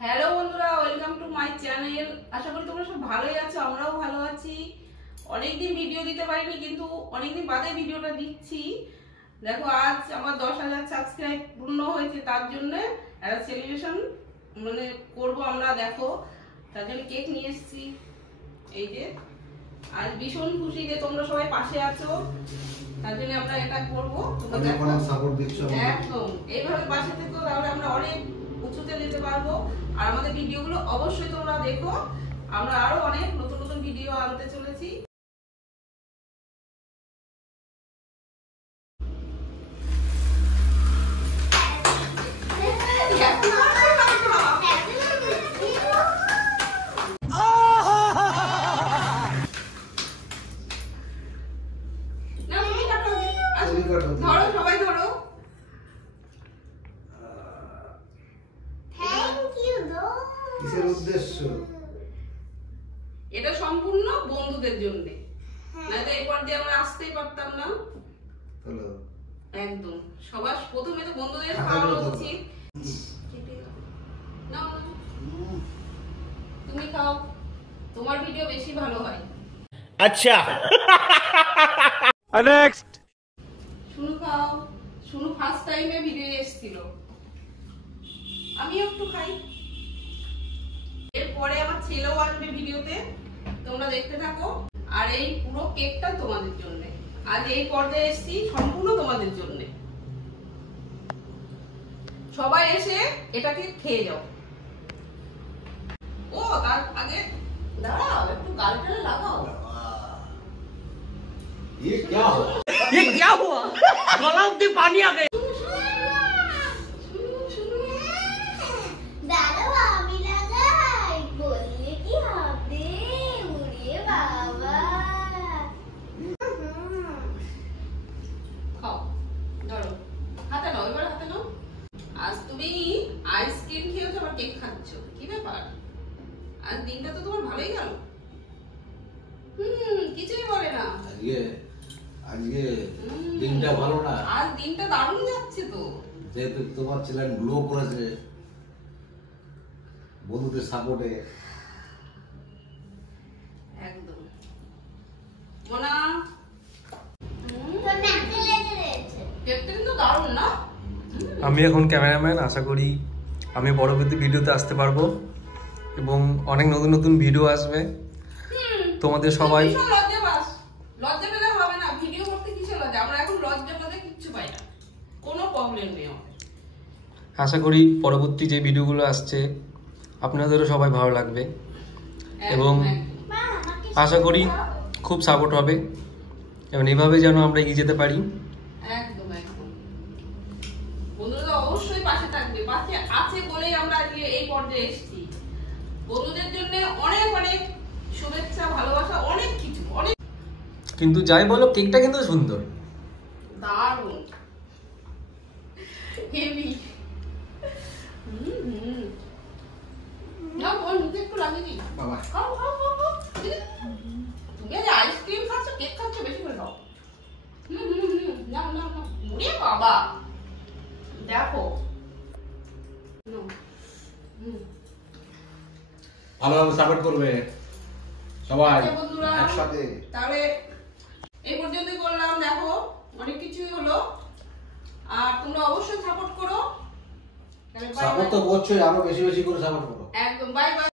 Hello বন্ধুরা, welcome to my channel. আশা করি তোমরা সব ভালোই আছো, আমরাও ভালো আছি। অনেকদিন ভিডিও দিতে পারিনি, কিন্তু অনেকদিন বাদে ভিডিওটা দিচ্ছি। দেখো, আজ আমার 10,000 সাবস্ক্রাইব পূর্ণ হয়েছে, তার জন্য একটা সেলিব্রেশন করবো আমরা। দেখো, তার জন্য কেক নিয়ে এসেছি। এই যে আজ ভীষণ খুশি যে তোমরা সবাই পাশে আছো, তার জন্য আমরা এটা করবো। তোমরা সাপোর্ট দিচ্ছ, একদম এইভাবে পাশে থেকো, তাহলে আমরা অনেক উঁচুতে যেতে পারবো। আর আমাদের ভিডিওগুলো অবশ্যই তোমরা দেখো, আমরা আরো অনেক নতুন নতুন ভিডিও আনতে চলেছি। ধরো, সবাই ধরো। কিসের উদ্দেশ্য? এটা সম্পূর্ণ বন্ধুদের জন্য, নাহলে এরপর দিয়ে আমরা আসতেই পারতাম না। একদম সবার প্রথমে তো বন্ধুদের খাওয়ানো উচিত। তুমি খাও, তোমার ভিডিও বেশি ভালো হয়। আচ্ছা নেক্সট। শুনু খাও। শুনু ফার্স্ট টাইমে ভিডিও এসেছিল, আমিও একটু খাই। এরপরে আমার ছেলেও আসবে ভিডিওতে, তোমরা দেখতে থাকো। আর এই পুরো কেকটা তোমাদের জন্য, আজ এই পর্যায়ে এসেছি সম্পূর্ণ তোমাদের জন্য। সবাই এসে এটাকে খেয়ে যাও। ও তার আগে দাঁড়াও, একটু গালটা লাগাও। ये क्या हुआ? ये क्या हुआ? गला में पानी आ गया। আজ তুমি আইসক্রিম খেয়েছো, আবার কেক খাচ্ছ, কি ব্যাপার? আজ দিনটা তো তোমার ভালোই গেল। কিছুই বলে না। আজকে দিনটা ভালো না। আজ দিনটা দারুণ যাচ্ছে তো। যেহেতু তোমার ছেলে গ্লো করেছে বন্ধুদের সাপোর্টে। একদম মোনা, কেকটা কিন্তু দারুণ না? আমি এখন ক্যামেরাম্যান, আশা করি আমি পরবর্তী ভিডিওতে আসতে পারবো এবং অনেক নতুন নতুন ভিডিও আসবে। তোমাদের সবাই লজ্জা পেলে হবে না, ভিডিও করতে কিসের লজ্জা? আমরা এখন লজ্জা পেলে কিচ্ছু পাই না, কোনো প্রবলেম নেই। আশা করি পরবর্তী যে ভিডিওগুলো আসছে আপনাদেরও সবাই ভালো লাগবে এবং আশা করি খুব সাপোর্ট হবে এবং এভাবে যেন আমরা এগিয়ে যেতে পারি। একদম একদম বন্ধুরা অবশ্যই পাশে থাকবে, পাশে আছে বলেই আমরা আজকে এই পর্যায়ে এসেছি। বন্ধুদের জন্য অনেক অনেক শুভেচ্ছা, ভালোবাসা, অনেক কিছু, অনেক। কিন্তু যাই বলো, কেকটা কিন্তু সুন্দর, দারুণ, হেভি। না বল, মুখে একটু লাগিয়ে দিই বাবা। খাও খাও খাও খাও। তুমি আজ আইসক্রিম খাচ্ছ, কেক খাচ্ছ, বেশি করে খাও। না না না, ওরে বাবা দেখো। ভালোভাবে সাপোর্ট করবে সবাই বন্ধুরা একসাথে। তাহলে এই পর্যন্তই করলাম। দেখো, অনেক কিছুই হলো, আর তোমরা অবশ্যই সাপোর্ট করো। সাপোর্ট তো করছোই, আরো বেশি বেশি করে সাপোর্ট করো। একদম, বাই বাই।